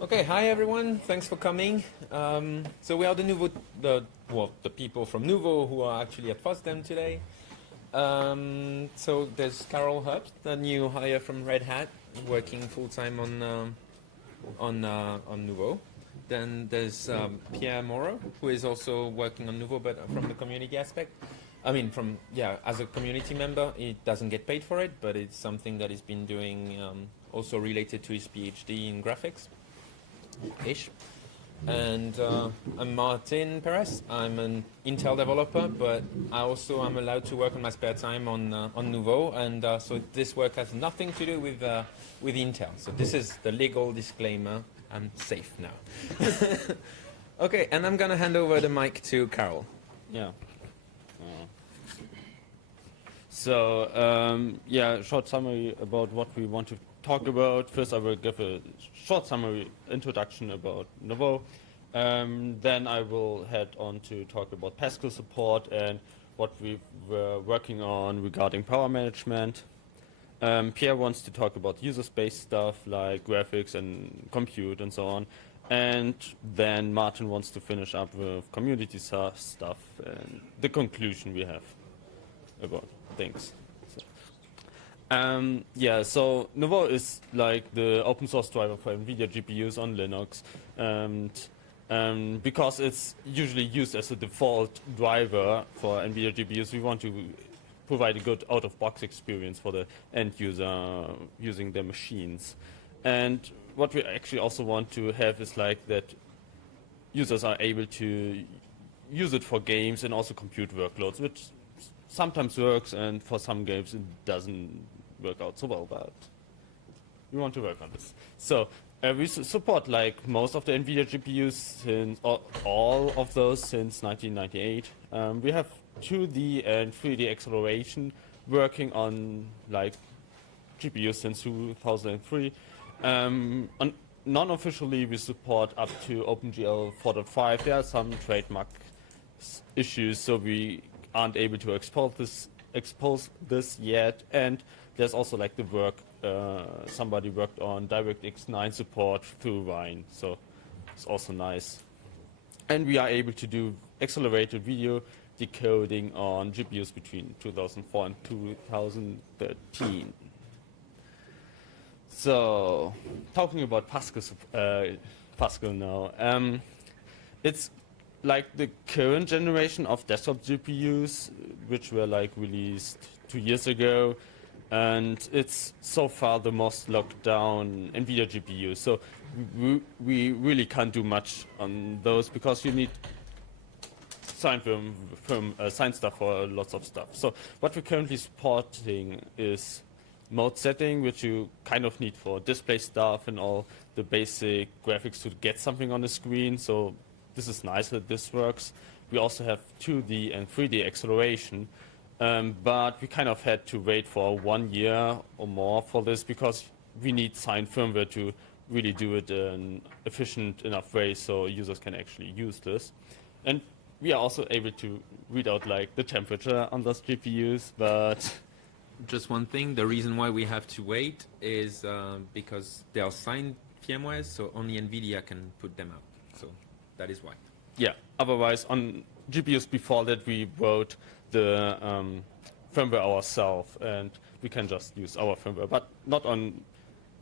Okay, hi everyone. Thanks for coming. So we are the Nouveau, the people from Nouveau who are actually at FOSDEM today. So there's Carol Herbst, the new hire from Red Hat, working full time on Nouveau. Then there's Pierre Moreau, who is also working on Nouveau, but from the community aspect. I mean, as a community member, he doesn't get paid for it, but it's something that he's been doing also related to his PhD in graphics-ish. And I'm Martin Perez. I'm an Intel developer, but I also am allowed to work on my spare time on Nouveau, and so this work has nothing to do with Intel. So this is the legal disclaimer. I'm safe now. Okay, and I'm gonna hand over the mic to Carol. Yeah. Short summary about what we want to talk about. First, I will give a short summary introduction about Nouveau. Then I will head on to talk about Pascal support and what we were working on regarding power management. Pierre wants to talk about user space stuff like graphics and compute and so on. And then Martin wants to finish up with community stuff and the conclusion we have about things. So Nouveau is like the open source driver for Nvidia GPUs on Linux, and because it's usually used as a default driver for Nvidia GPUs, we want to provide a good out-of-box experience for the end user using their machines. And what we actually also want to have is like that users are able to use it for games and also compute workloads, which sometimes works, and for some games it doesn't work out so well, but we want to work on this. So we support like most of the Nvidia GPUs since all of those since 1998. We have 2D and 3D acceleration working on like GPUs since 2003. Non-officially, we support up to OpenCL 4.5. There are some trademark issues, so we aren't able to expose this yet. And there's also like the work, somebody worked on DirectX 9 support through Wine, so it's also nice. And we are able to do accelerated video decoding on GPUs between 2004 and 2013. So, talking about Pascal now, it's like the current generation of desktop GPUs, which were like released 2 years ago, and it's so far the most locked down Nvidia GPU. So we really can't do much on those because you need sign stuff for lots of stuff. So what we're currently supporting is mode setting, which you kind of need for display stuff and all the basic graphics to get something on the screen. So this is nice that this works. We also have 2D and 3D acceleration, but we kind of had to wait for 1 year or more for this because we need signed firmware to really do it in an efficient enough way so users can actually use this. And we are also able to read out like the temperature on those GPUs, but just one thing, the reason why we have to wait is because they are signed firmware, so only Nvidia can put them out. So that is why. Yeah, otherwise on GPUs before that we wrote the firmware ourselves and we can just use our firmware, but not on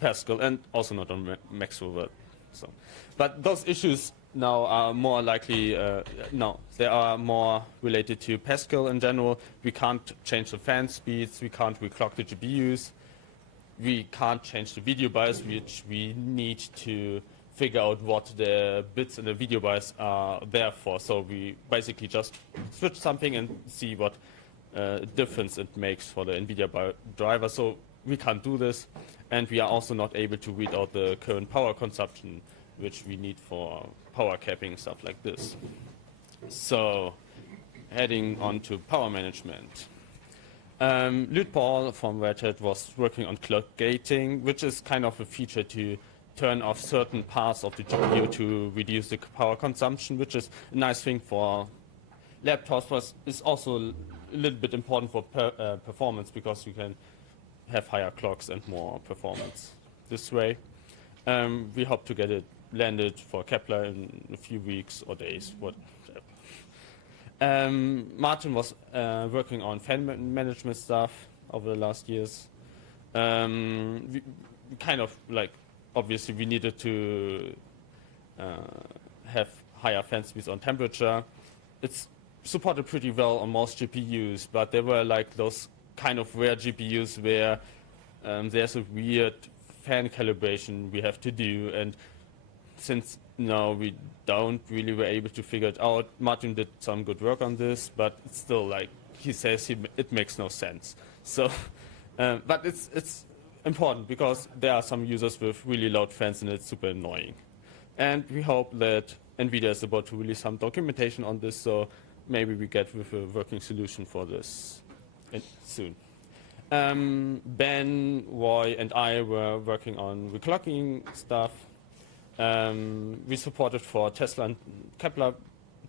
Pascal and also not on Maxwell. So, but those issues now are more likely, they are more related to Pascal in general. We can't change the fan speeds, we can't reclock the GPUs, we can't change the video bias, which we need to figure out what the bits in the video bias are there for. So we basically just switch something and see what difference it makes for the Nvidia driver. So we can't do this, and we are also not able to read out the current power consumption, which we need for power capping, stuff like this. So, heading on to power management. Luke Paul from Red Hat was working on clock gating, which is kind of a feature to turn off certain parts of the GPU to reduce the power consumption, which is a nice thing for laptops, but is also a little bit important for performance because you can have higher clocks and more performance this way. We hope to get it landed for Kepler in a few weeks or days. Martin was working on fan management stuff over the last years. We kind of like, obviously we needed to have higher fan speeds on temperature. It's supported pretty well on most GPUs, but there were like those kind of rare GPUs where there's a weird fan calibration we have to do, and since now we don't really were able to figure it out. Martin did some good work on this, but it's still like he says it makes no sense. So, but it's important because there are some users with really loud fans and it's super annoying. And we hope that Nvidia is about to release some documentation on this, so maybe we get with a working solution for this soon. Ben, Roy, and I were working on reclocking stuff. We supported for Tesla and Kepler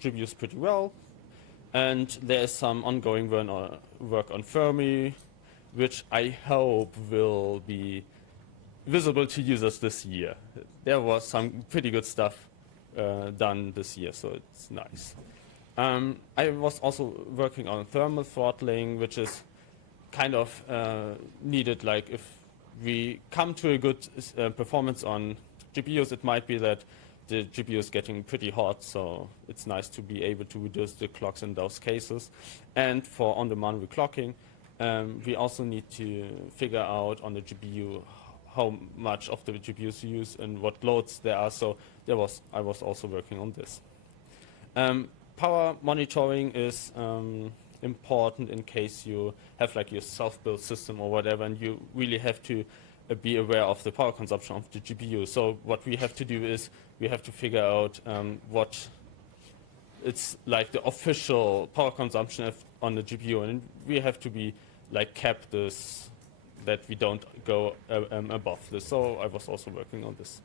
GPUs pretty well. And there's some ongoing work on Fermi, which I hope will be visible to users this year. There was some pretty good stuff done this year, so it's nice. I was also working on thermal throttling, which is kind of needed. Like if we come to a good performance on GPUs, it might be that the GPU is getting pretty hot, so it's nice to be able to reduce the clocks in those cases. And for on-demand reclocking, we also need to figure out on the GPU how much of the GPUs you use and what loads there are. So I was also working on this. Power monitoring is important in case you have like your self-built system or whatever, and you really have to be aware of the power consumption of the GPU. So what we have to do is we have to figure out what it's like the official power consumption on the GPU, and we have to be like cap this, that we don't go above this. So I was also working on this.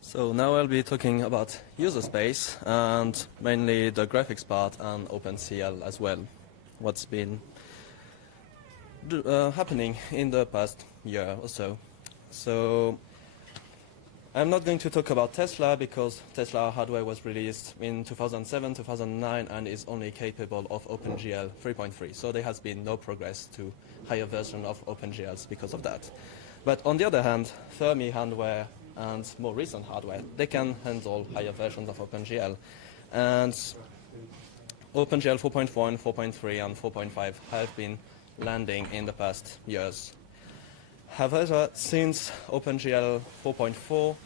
So now I'll be talking about user space and mainly the graphics part and OpenCL as well. What's been happening in the past year or so. So I'm not going to talk about Tesla because Tesla hardware was released in 2007, 2009 and is only capable of OpenGL 3.3. So there has been no progress to higher version of OpenGLs because of that. But on the other hand, Fermi hardware and more recent hardware, they can handle higher versions of OpenGL. And OpenGL 4.4 and 4.3 and 4.5 have been landing in the past years. However, since OpenGL 4.4,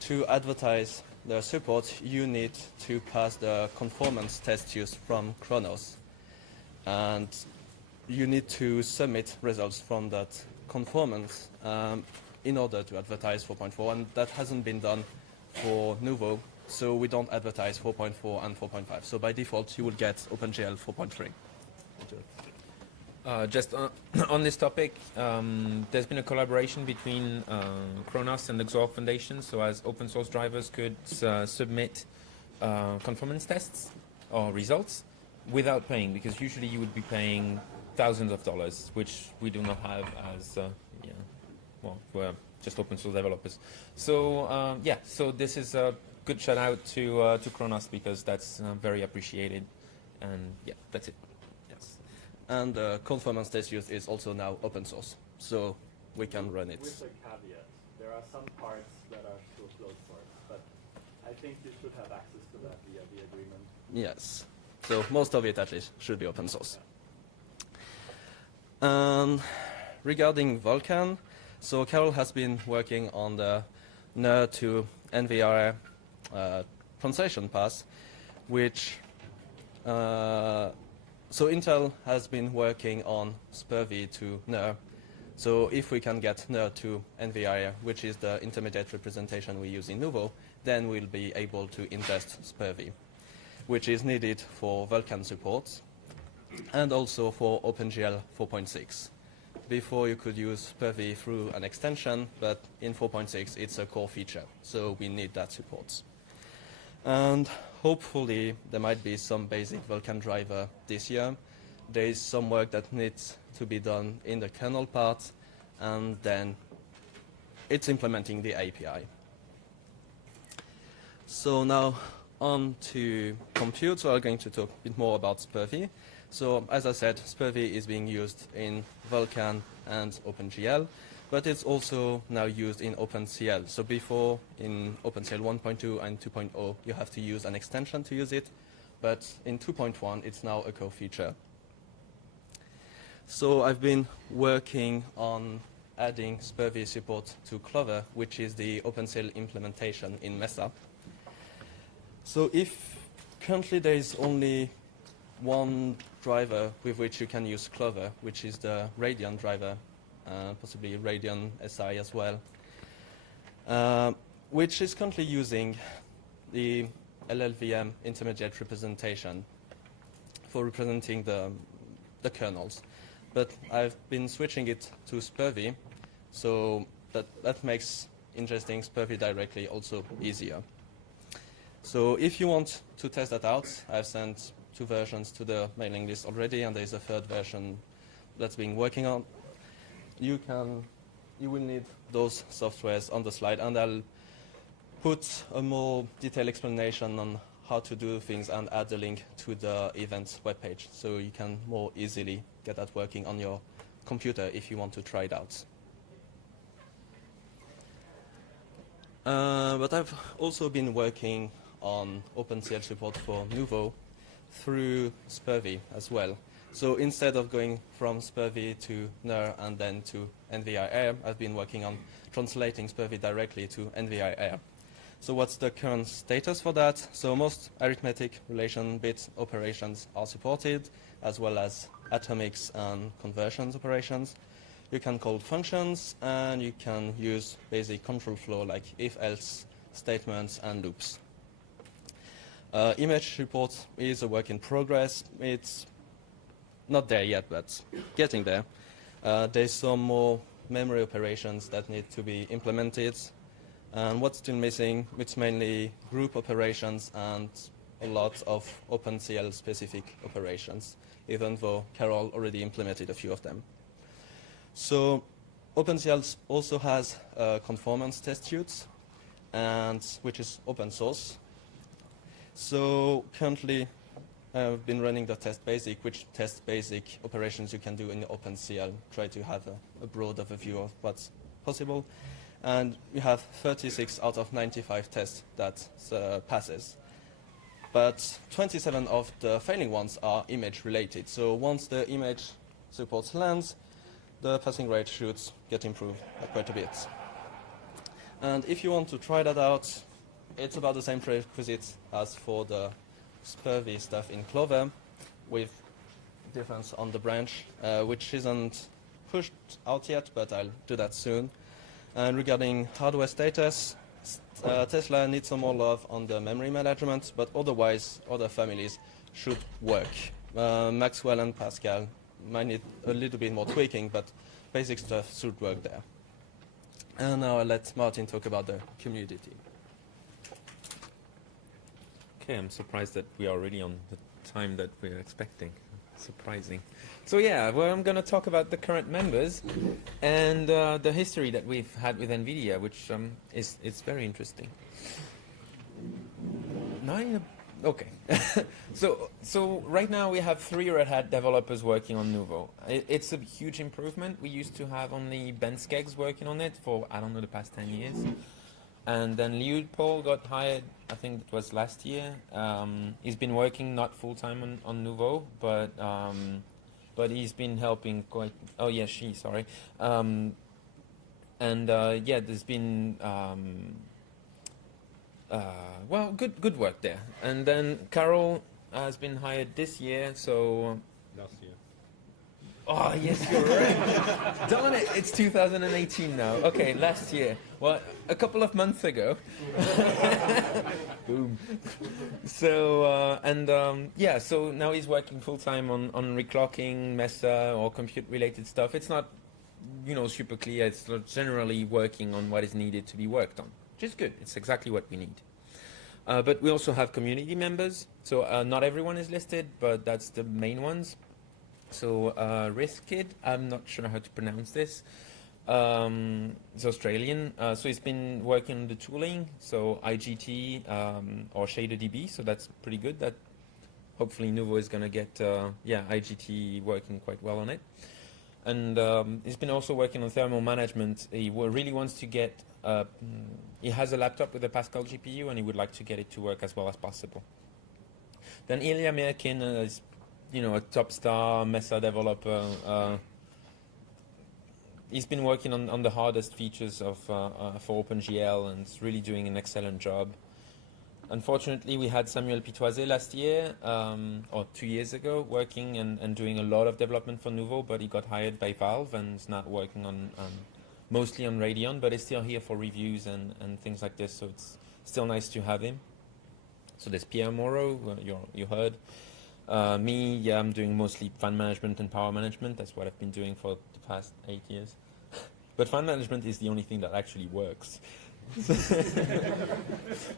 to advertise the support, you need to pass the conformance test use from Kronos. And you need to submit results from that conformance in order to advertise 4.4, and that hasn't been done for Nouveau, so we don't advertise 4.4 and 4.5. So by default, you will get OpenGL 4.3. Just on this topic, there's been a collaboration between Kronos and the XOR Foundation, so as open source drivers could submit conformance tests or results without paying, because usually you would be paying thousands of dollars, which we do not have as well, we're just open source developers. So yeah, so this is a good shout out to Kronos because that's very appreciated, and yeah, that's it. Yes, and conformance test use is also now open source, so we can run it. With a caveat, there are some parts that are still closed source, but I think you should have access to that via the agreement. Yes, so most of it at least should be open source. Regarding Vulkan, so Carol has been working on the NVIR to NVIR translation path, which so Intel has been working on SPIR-V to NVIR. So if we can get NVIR to NVIR, which is the intermediate representation we use in Nouveau, then we'll be able to ingest SPIR-V, which is needed for Vulkan support and also for OpenGL 4.6. Before you could use SPIR-V through an extension, but in 4.6 it's a core feature, so we need that support. And hopefully there might be some basic Vulkan driver this year, there is some work that needs to be done in the kernel part, and then it's implementing the API. So now on to compute. So I'm going to talk a bit more about SPIR-V. So as I said, SPIR-V is being used in Vulkan and OpenCL, but it's also now used in OpenCL. So before, in OpenCL 1.2 and 2.0, you have to use an extension to use it, but in 2.1, it's now a core feature. So I've been working on adding SPIR-V support to Clover, which is the OpenCL implementation in Mesa. So if currently there is only one driver with which you can use Clover, which is the Radeon driver, possibly Radeon SI as well, which is currently using the LLVM intermediate representation for representing the kernels. But I've been switching it to SPIR-V, so that makes ingesting SPIR-V directly also easier. So if you want to test that out, I've sent 2 versions to the mailing list already, and there's a 3rd version that's being working on. You will need those softwares on the slide, and I'll put a more detailed explanation on how to do things and add the link to the events webpage, so you can more easily get that working on your computer if you want to try it out. But I've also been working on OpenCL support for Nouveau through SPIR-V as well. So instead of going from SPIR-V to NVIR and then to NVIR, I've been working on translating SPIR-V directly to NVIR. So what's the current status for that? So most arithmetic relation bit operations are supported, as well as atomics and conversions operations. You can call functions, and you can use basic control flow like if-else statements and loops. Image support is a work in progress. It's not there yet, but getting there. There's some more memory operations that need to be implemented. And what's still missing, it's mainly group operations and a lot of OpenCL specific operations, even though Carol already implemented a few of them. So OpenCL also has conformance test suite, and which is open source. So currently I've been running the test basic, which tests basic operations you can do in OpenCL, try to have a broad overview of what's possible. And we have 36 out of 95 tests that passes. But 27 of the failing ones are image related. So once the image support lands, the passing rate should get improved quite a bit. And if you want to try that out, it's about the same prerequisites as for the SPIR-V stuff in Clover, with difference on the branch, which isn't pushed out yet, but I'll do that soon. And regarding hardware status, Tesla needs some more love on the memory management, but otherwise, other families should work. Maxwell and Pascal might need a little bit more tweaking, but basic stuff should work there. And now I'll let Martin talk about the community. Okay, I'm surprised that we are already on the time that we're expecting. Surprising. So yeah, well, I'm going to talk about the current members and the history that we've had with Nvidia, which is very interesting. Okay. so right now we have 3 Red Hat developers working on Nouveau. It's a huge improvement. We used to have only Ben Skeggs working on it for, I don't know, the past 10 years. And then Leopold got hired, I think it was last year. He's been working not full-time on Nouveau, but he's been helping quite... Oh, yeah, sorry. Yeah, there's been... well, good work there. And then Carol has been hired this year, so... Last year. Oh, yes, you're right. Darn it, it's 2018 now. Okay, last year. Well, a couple of months ago. Boom. So, yeah, so now he's working full-time on reclocking, Mesa, or compute-related stuff. It's not, super clear. It's generally working on what is needed to be worked on, which is good. It's exactly what we need. But we also have community members. So not everyone is listed, but that's the main ones. So Riskid, I'm not sure how to pronounce this. It's Australian, so he's been working on the tooling, so IGT or ShaderDB, so that's pretty good. That hopefully Nouveau is going to get IGT working quite well on it. And he's been also working on thermal management. He really wants to get, he has a laptop with a Pascal GPU and he would like to get it to work as well as possible. Then Ilya Mirkin is, a top star Mesa developer. He's been working on the hardest features of for OpenCL and is really doing an excellent job. Unfortunately, we had Samuel Pitoise last year, or 2 years ago, working and doing a lot of development for Nouveau, but he got hired by Valve and is now working on mostly on Radeon, but is still here for reviews and things like this, so it's still nice to have him. So there's Pierre Moreau, you heard. Me, I'm doing mostly fan management and power management. That's what I've been doing for the past 8 years. But fan management is the only thing that actually works.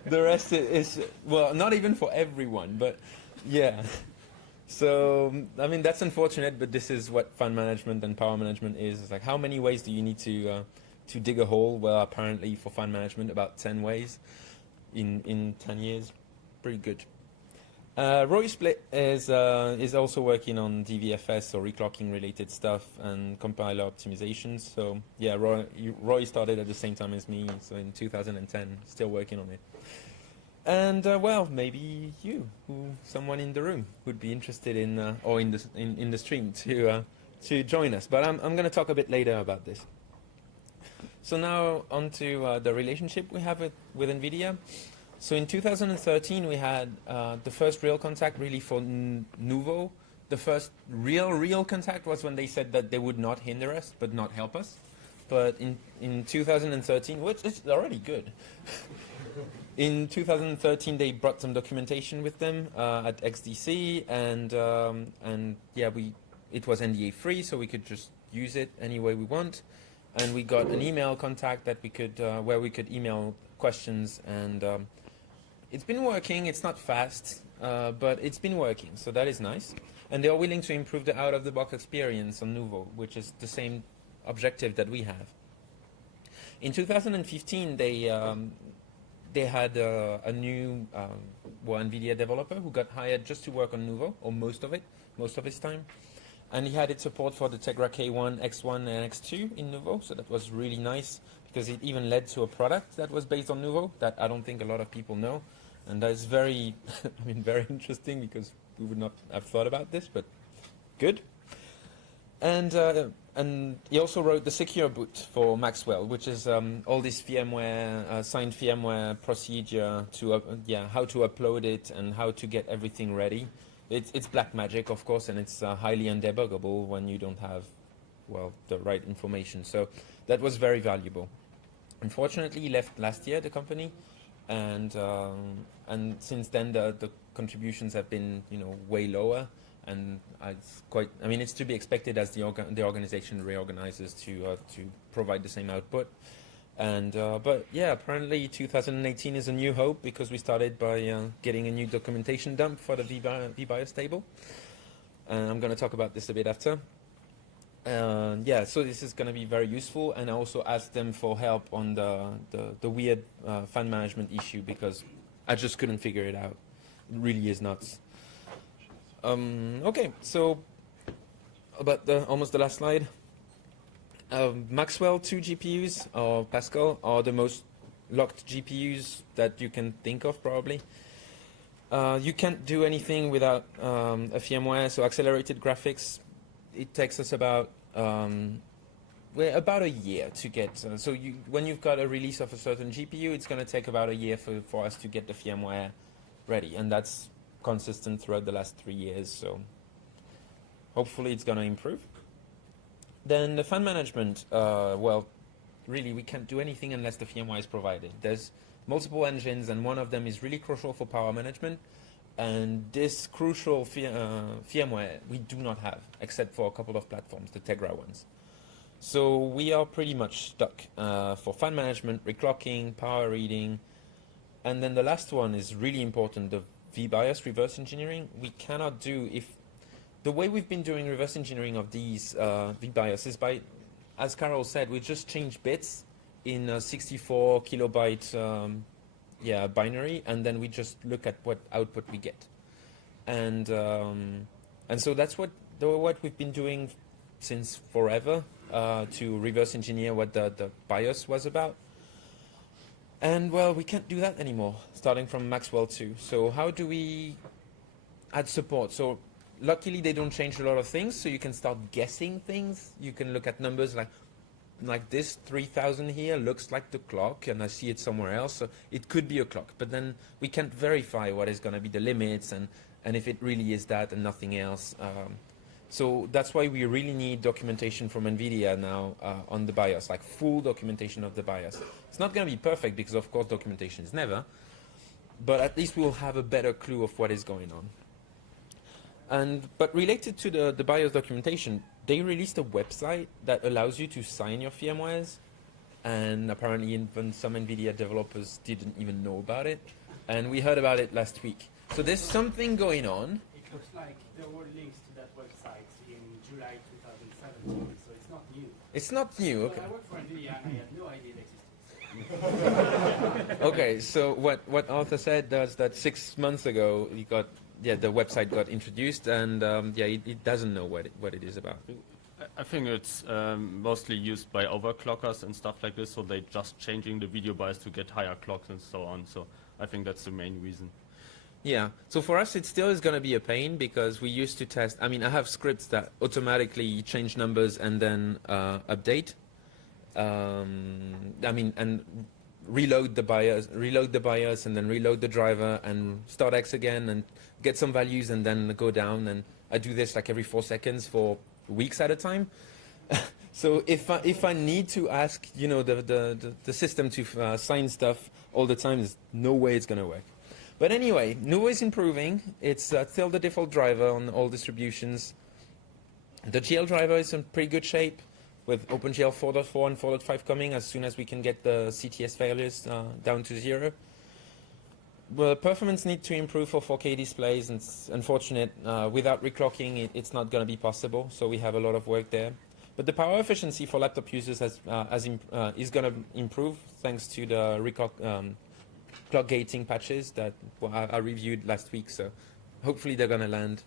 The rest is, well, not even for everyone, but yeah. So, I mean, that's unfortunate, but this is what fan management and power management is. It's like, how many ways do you need to dig a hole? Well, apparently for fan management, about 10 ways in 10 years. Pretty good. Roy Split is also working on DVFS or reclocking related stuff and compiler optimizations. So yeah, Roy started at the same time as me, so in 2010, still working on it. And well, maybe someone in the room would be interested in or in the stream to join us. But I'm going to talk a bit later about this. So now on to the relationship we have with Nvidia. So in 2013, we had the first real contact really for Nouveau. The first real contact was when they said that they would not hinder us, but not help us. But in 2013, which is already good. In 2013, they brought some documentation with them at XDC, and yeah, it was NDA free, so we could just use it any way we want. And we got an email contact that we could where we could email questions and. It's been working. It's not fast, but it's been working, so that is nice. And they are willing to improve the out-of-the-box experience on Nouveau, which is the same objective that we have. In 2015, they had a new Nvidia developer who got hired just to work on Nouveau, or most of his time. And he had its support for the Tegra K1, X1, and X2 in Nouveau, so that was really nice because it even led to a product that was based on Nouveau that I don't think a lot of people know. And that's very, very interesting because we would not have thought about this, but good. And he also wrote the secure boot for Maxwell, which is all this firmware, signed firmware procedure to, how to upload it and how to get everything ready. It's black magic, of course, and it's highly undebuggable when you don't have, well, the right information. So that was very valuable. Unfortunately, he left last year, the company. And since then the contributions have been way lower, and it's to be expected as the organization reorganizes to provide the same output. And but yeah, apparently 2018 is a new hope because we started by getting a new documentation dump for the VBIOS table, and I'm going to talk about this a bit after. Yeah, so this is going to be very useful, and I also asked them for help on the weird fan management issue because I just couldn't figure it out. It really is nuts. Okay, so about almost the last slide. Maxwell 2 GPUs or Pascal are the most locked GPUs that you can think of probably. You can't do anything without a firmware, so accelerated graphics. It takes us about a year to get. When you've got a release of a certain GPU, it's going to take about a year for us to get the firmware ready, and that's consistent throughout the last 3 years. So hopefully it's going to improve. Then the fan management. Well, really we can't do anything unless the firmware is provided. There's multiple engines, and one of them is really crucial for power management. And this crucial firmware we do not have, except for a couple of platforms, the Tegra ones. So we are pretty much stuck for fan management, reclocking, power reading. And then the last one is really important, the VBIOS reverse engineering. We cannot do, the way we've been doing reverse engineering of these VBIOS is by, as Carol said, we just change bits in a 64 kilobyte binary, and then we just look at what output we get. And so that's what we've been doing since forever, to reverse engineer what the BIOS was about. And well, we can't do that anymore, starting from Maxwell 2. So how do we add support? So luckily they don't change a lot of things, so you can start guessing things. You can look at numbers like this 3000 here looks like the clock, and I see it somewhere else, so it could be a clock. But then we can't verify what is going to be the limits and if it really is that and nothing else. So that's why we really need documentation from Nvidia now on the BIOS, like full documentation of the BIOS. It's not going to be perfect because, of course, documentation is never, but at least we'll have a better clue of what is going on. But related to the BIOS documentation, they released a website that allows you to sign your firmwares, and apparently even some Nvidia developers didn't even know about it, and we heard about it last week. So there's something going on. It looks like there were links to that website in July 2017, so it's not new. It's not new, okay. Well, I work for Nvidia and I had no idea it existed. Okay, so what Arthur said was that 6 months ago the website got introduced, and it doesn't know what it is about. I think it's mostly used by overclockers and stuff like this, so they're just changing the video BIOS to get higher clocks and so on. So I think that's the main reason. Yeah, so for us it still is going to be a pain because we used to test, I mean, I have scripts that automatically change numbers and then update. And reload the BIOS and then reload the driver and start X again and get some values and then go down, and I do this like every 4 seconds for weeks at a time. So if I need to ask, the system to sign stuff all the time, there's no way it's going to work. But anyway, Nouveau is improving. It's still the default driver on all distributions. The GL driver is in pretty good shape, with OpenCL 4.4 and 4.5 coming as soon as we can get the CTS failures down to 0. Well, performance needs to improve for 4K displays, and it's unfortunate. Without reclocking, it's not going to be possible, so we have a lot of work there. But the power efficiency for laptop users is going to improve thanks to the clock gating patches that I reviewed last week, so hopefully they're going to land.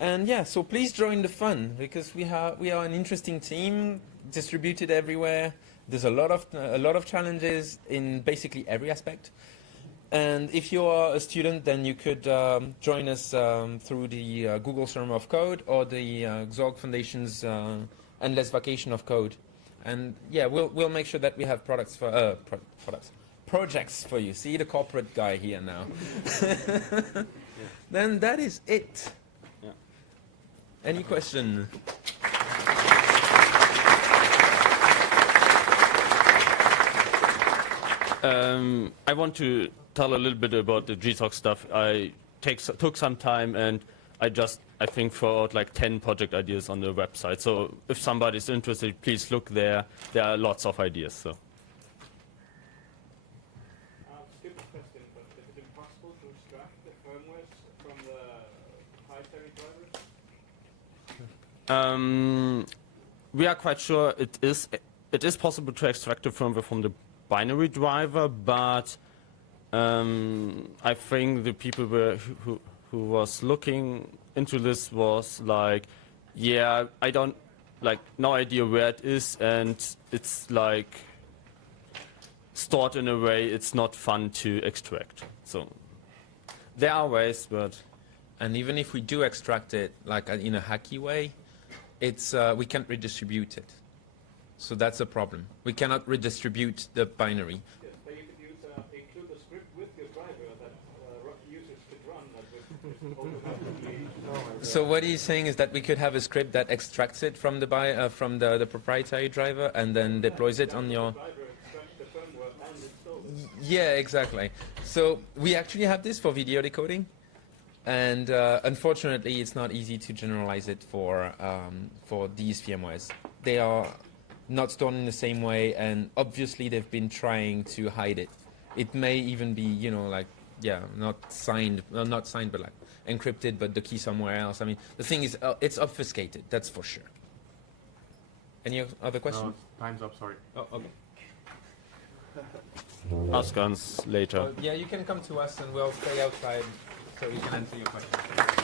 And yeah, so please join the fun, because we are an interesting team distributed everywhere. There's a lot of challenges in basically every aspect. And if you are a student, then you could join us through the Google Summer of Code or the Xorg Foundation's Endless Vacation of Code. And yeah, we'll make sure that we have projects for you. See the corporate guy here now. Then that is it. Yeah. Any question? I want to tell a little bit about the GTalk stuff. I took some time, and I think throw out like 10 project ideas on the website. So if somebody's interested, please look there. There are lots of ideas. So. Stupid question, but is it impossible to extract the firmwares from the proprietary drivers? We are quite sure it is possible to extract the firmware from the binary driver, but I think the people who was looking into this was like, yeah, I don't no idea where it is, and it's like stored in a way it's not fun to extract. So there are ways, but And even if we do extract it like in a hacky way, it's we can't redistribute it. So that's a problem. We cannot redistribute the binary. Yes, but you could use include a script with your driver that users could run that would automatically. So what he's saying is that we could have a script that extracts it from the the proprietary driver and then deploys it on your. Yeah, exactly. So we actually have this for video decoding, and unfortunately, it's not easy to generalize it for these firmwares. They are not stored in the same way, and obviously they've been trying to hide it. It may even be, like not signed, well, not signed, but like encrypted, but the key somewhere else. I mean, the thing is, it's obfuscated. That's for sure. Any other questions? Time's up. Sorry. Oh, okay. Ask us later. Yeah, you can come to us, and we'll stay outside so we can answer your questions.